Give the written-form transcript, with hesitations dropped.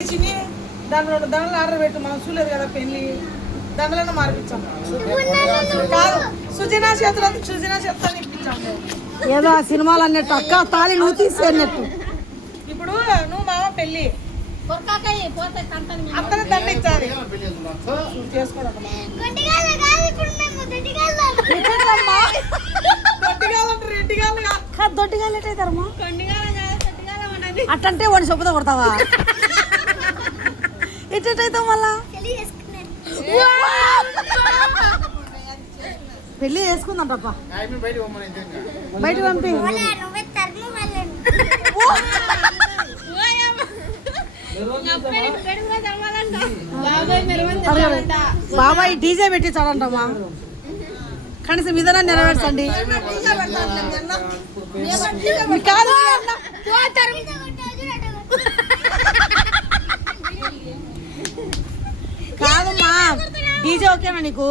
దాని 2 దండలు ఆర్డర్ పెట్టు, మనం చూడలేదు కదా పెళ్లి దండలను మార్పించాం కాదు. సుజనా చేతులతో ఇప్పించాము. ఏదో ఆ సినిమాలు అన్నట్టు అక్క తాళి నువ్వు తీసి అన్నట్టు. ఇప్పుడు నువ్వు మామ పెళ్లి అందరూ దండ ఇచ్చారు చేసుకోవడం. దొడ్డిగాలు ఎట్టయితారమ్మా? అట్టంటే వాడిని చెప్పుతో కొడతావా? ఎట్టయితావు మళ్ళా? పెళ్లి చేసుకుందంటప్ప బయట పంపి. బాబాయ్ డీజే పెట్టించాడంటమ్మా. కనీసం ఇదన్నా నెరవేర్చండి. కాదమ్మా డీజే ఓకేనా నీకు?